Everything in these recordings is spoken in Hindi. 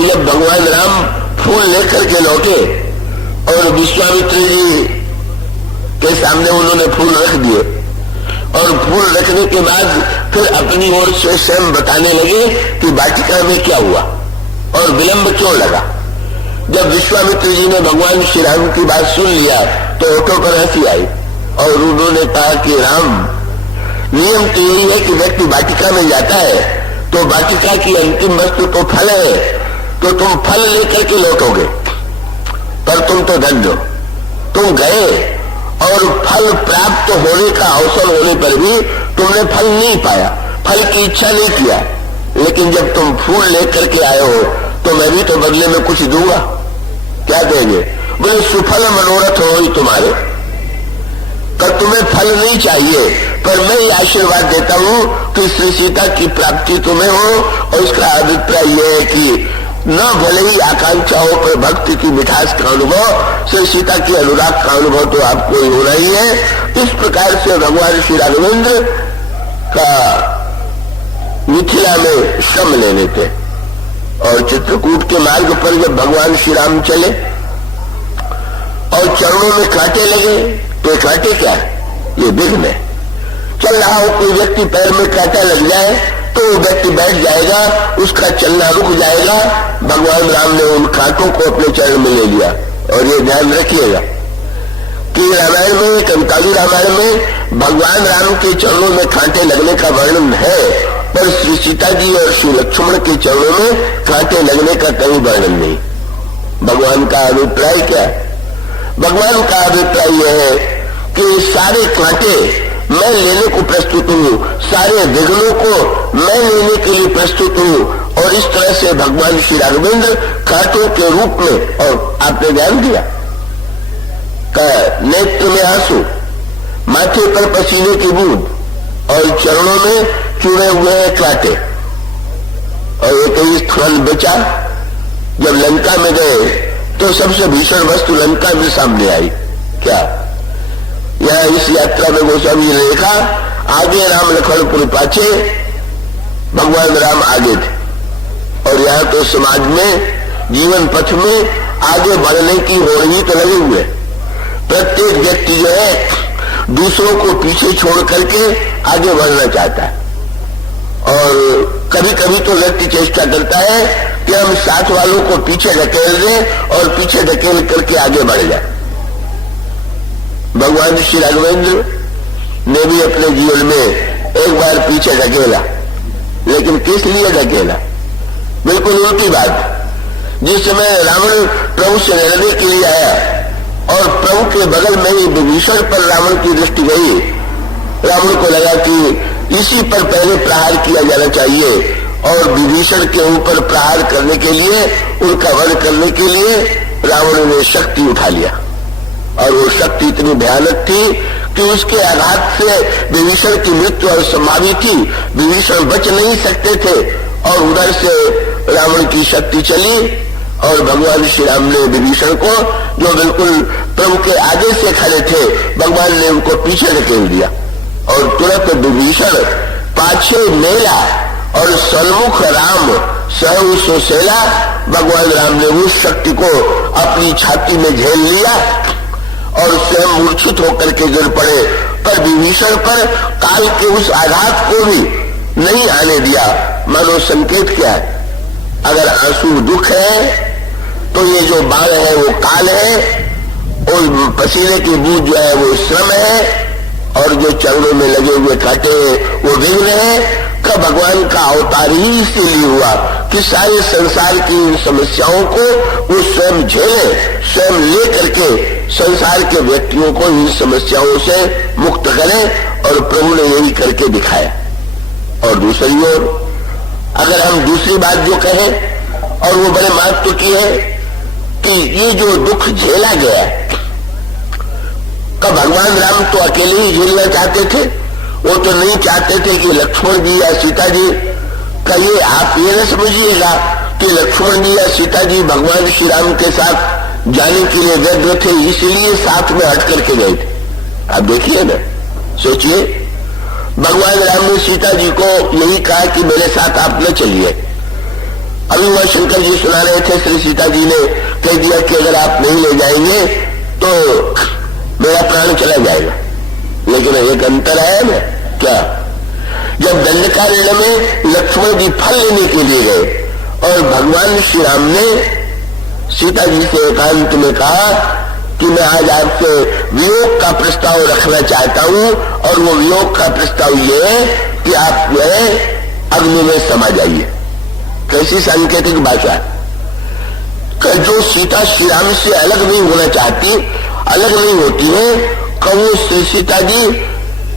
कि जब भगवान राम फूल लेकर के लौटे और विश्वामित्र जी के सामने उन्होंने फूल रख दिए और फूल रखने के बाद फिर अपनी ओर से स्वयं बताने लगे कि वाटिका में क्या हुआ और विलंब क्यों लगा। जब विश्वामित्र जी ने भगवान श्री राम की बात सुन लिया तो होठों पर हंसी आई और उन्होंने कहा कि राम, नियम तो यही है कि व्यक्ति वाटिका में जाता है तो वाटिका की अंतिम वस्तु तो फल है, तो तुम फल लेकर के लौटोगे, पर तुम तो धन्य हो। तुम गए और फल प्राप्त होने का अवसर होने पर भी तुमने फल नहीं पाया, फल की इच्छा नहीं किया, लेकिन जब तुम फूल लेकर के आए हो तो मैं भी तो बदले में कुछ दूंगा। क्या देंगे? बोले सुफल मनोरथ हो ही तुम्हारे, पर तुम्हें फल नहीं चाहिए, पर मैं ये आशीर्वाद देता हूं कि श्री सीता की प्राप्ति तुम्हें हो। और इसका अभिप्राय यह है कि न भले ही आकांक्षा हो पर भक्ति की मिठास का अनुभव, श्री सीता की अनुराग का अनुभव तो आपको होना ही है। इस प्रकार से भगवान श्री राघवेंद्र का मिथिला में श्रम लेने थे और चित्रकूट के मार्ग पर जब भगवान श्री राम चले और चरणों में कांटे लगे, तो कांटे क्या है? ये विघ्न है। चल रहा हो कोई व्यक्ति पैर में कांटा लग जाए तो व्यक्ति बैठ जाएगा, उसका चलना रुक जाएगा। भगवान राम ने उन कांटों को अपने चरण में ले लिया। और ये ध्यान रखिएगा कि रामायण में, कंकाली रामायण में भगवान राम के चरणों में कांटे लगने का वर्णन है, पर श्री सीता जी और श्री लक्ष्मण के चरणों में कांटे लगने का कहीं वर्णन नहीं। भगवान का अभिप्राय क्या है? भगवान का अभिप्राय यह है कि सारे कांटे मैं लेने को प्रस्तुत हूं, सारे विघ्नों को मैं लेने के लिए प्रस्तुत हूं। और इस तरह से भगवान श्री राघवेंद्र कांटों के रूप में, और आपने ध्यान दिया, नेत्र में आंसू, माथे पर पसीने की बूंद और चरणों में चुने हुए हैं कांटे। और एक ही स्थल बचा, जब लंका में गए तो सबसे भीषण वस्तु लंका में सामने आई। क्या? यहां इस यात्रा में गोस्वामी ने देखा, आगे राम लखनपुर पाछे, भगवान राम आगे थे। और यहां तो समाज में, जीवन पथ में आगे बढ़ने की होड़ी तो लगे हुए। प्रत्येक व्यक्ति जो है दूसरों को पीछे छोड़ करके आगे बढ़ना चाहता है। और कभी कभी तो व्यक्ति चेष्टा करता है कि हम साथ वालों को पीछे ढकेल दें और पीछे ढकेल करके आगे बढ़ जाए। भगवान श्री राघवेंद्र ने भी अपने जीवन में एक बार पीछे ढकेला, लेकिन किस लिए ढकेला? बिल्कुल उल्टी बात। जिस समय रावण प्रभु से लड़ने के लिए आया और प्रभु के बगल में ही विभीषण पर रावण की दृष्टि गई, रावण को लगा कि इसी पर पहले प्रहार किया जाना चाहिए और विभीषण के ऊपर प्रहार करने के लिए, उनका वध करने के लिए रावण ने शक्ति उठा लिया। और वो शक्ति इतनी भयानक थी कि उसके आघात से विभीषण की मृत्यु और संभावित थी। विभीषण बच नहीं सकते थे और उधर से रावण की शक्ति चली और भगवान श्री राम ने विभीषण को, जो बिल्कुल प्रभु के आगे से खड़े थे, भगवान ने उनको पीछे ढकेल दिया और तुरंत विभीषण पाछे मेला और सन्मुख राम सहु सुशेला। भगवान राम ने उस शक्ति को अपनी छाती में झेल लिया और स्वयं मूर्छित होकर के गिर पड़े, पर विभीषण पर काल के उस आघात को भी नहीं आने दिया। मानो संकेत क्या है? अगर आंसू दुख है तो ये जो बाण है वो काल है, और पसीने की बूंद जो है वो श्रम है, और जो चरणों में लगे हुए कांटे वो विघ्न है। का भगवान का अवतार ही इसलिए हुआ कि सारे संसार की इन समस्याओं को वो स्वयं झेले, स्वयं ले करके संसार के व्यक्तियों को इन समस्याओं से मुक्त करे, और प्रभु ने यही करके दिखाया। और दूसरी ओर अगर हम दूसरी बात जो कहें, और वो बड़े महत्व की है कि ये जो दुख झेला गया का भगवान राम तो अकेले ही झेलना चाहते थे, वो तो नहीं चाहते थे कि लक्ष्मण जी या सीता जी का, ये आप ये न समझिएगा कि लक्ष्मण जी या सीता जी भगवान श्री राम के साथ जाने के लिए व्यग्र थे इसलिए साथ में हट करके गए थे। आप देखिए ना, सोचिए, भगवान राम ने सीता जी को यही कहा कि मेरे साथ आप न चलिए, अभी वह शंकर जी सुना रहे थे, श्री सीता जी ने कह दिया कि अगर आप नहीं ले जाएंगे तो मेरा प्राण चला जाएगा। लेकिन एक अंतर है ना, क्या? जब दंडकारण्य में लक्ष्मण जी फल लेने के लिए गए और भगवान श्री राम ने सीता जी से एकांत में कहा कि मैं आज आपसे वियोग का प्रस्ताव रखना चाहता हूं, और वो वियोग का प्रस्ताव ये है कि आप अग्नि में समा जाइए। कैसी सांकेतिक भाषा! जो सीता श्री राम से अलग नहीं होना चाहती, अलग नहीं होती है, कहो श्री सीता जी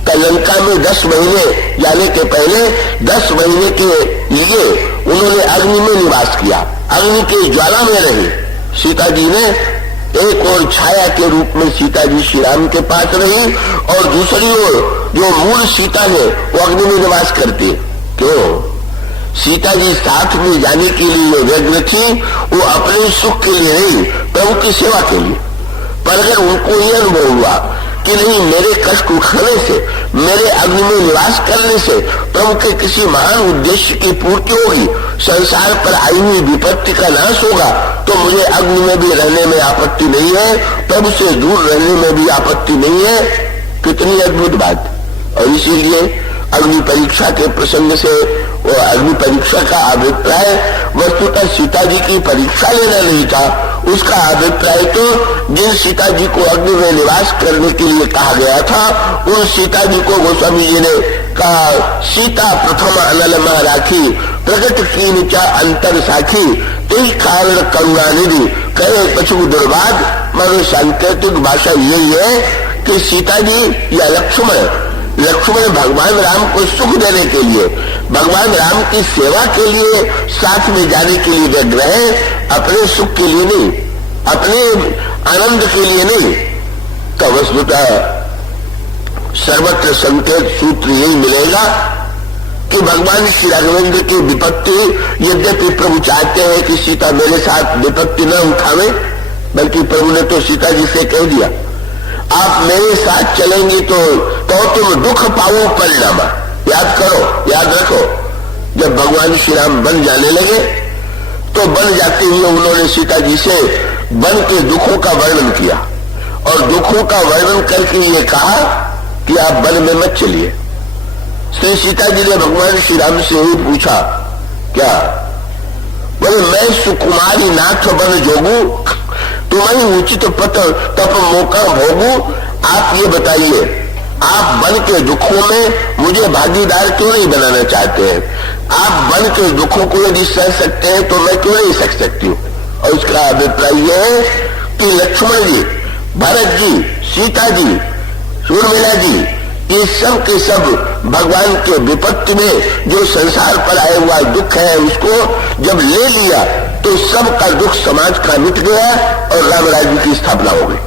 का लंका में 10 महीने जाने के पहले 10 महीने के लिए उन्होंने अग्नि में निवास किया, अग्नि की ज्वाला में रही। सीता जी ने एक और छाया के रूप में सीता जी श्री राम के पास रही, और दूसरी ओर जो मूल सीता है वो अग्नि में निवास करती है। क्यों? सीता जी साथ में जाने के लिए व्यग्र थी, वो अपने सुख के लिए नहीं, प्रभु की सेवा के लिए। पर अगर उनको यह अनुभव हुआ कि नहीं, मेरे कष्ट उठाने से, मेरे अग्नि में निवास करने से प्रभु के किसी महान उद्देश्य की पूर्ति होगी, संसार पर आई हुई विपत्ति का नाश होगा, तो मुझे अग्नि में भी रहने में आपत्ति नहीं है, प्रभु से दूर रहने में भी आपत्ति नहीं है। कितनी अद्भुत बात! और इसीलिए अग्नि परीक्षा के प्रसंग से वो अग्नि परीक्षा का अभिप्राय वस्तुतः सीता जी की परीक्षा लेना नहीं था, उसका अभिप्राय तो जिन सीता जी को अग्नि में निवास करने के लिए कहा गया था, उन सीता जी को गोस्वामी जी ने कहा, सीता प्रथम अनलमा राखी, प्रकट की नीचा अंतर साखी, तेई कारण करुणानिधि, कहे पशु दुर्भाग। मगर सांकेतिक भाषा यही है कि सीता जी या लक्ष्मण भगवान राम को सुख देने के लिए, भगवान राम की सेवा के लिए साथ में जाने के लिए व्यग्र है, अपने सुख के लिए नहीं, अपने आनंद के लिए नहीं। तो वस्तुतः सर्वत्र संकेत सूत्र यही मिलेगा कि भगवान श्री राघवेंद्र की विपत्ति, यद्यपि प्रभु चाहते हैं कि सीता मेरे साथ विपत्ति न उठावे, बल्कि प्रभु ने तो सीता जी से कह दिया, आप मेरे साथ चलेंगी तो तुम दुख पाओ परिणाम। याद करो, याद रखो, जब भगवान श्री राम बन जाने लगे तो बन जाते हुए उन्होंने सीता जी से बन के दुखों का वर्णन किया, और दुखों का वर्णन करके ये कहा कि आप वन में मत चलिए। श्री सीता जी ने भगवान श्री राम से ही पूछा, क्या? बोले, मैं सुकुमारी नाथ बन जोगू, तुम्हारी उचित पत तप मौका भोगू। आप ये बताइए, आप बन के दुखों में मुझे भागीदार क्यों नहीं बनाना चाहते हैं? आप बन के दुखों को यदि सह सकते हैं तो मैं क्यों नहीं सह सकती हूँ? और इसका अभिप्राय यह है कि लक्ष्मण जी, भरत जी, सीता जी, शूर्मिला जी, ये सब के सब भगवान के विपत्ति में जो संसार पर आया हुआ दुख है, उसको जब ले लिया तो सबका दुख समाज का मिट गया और राम राज्य की स्थापना हो गई।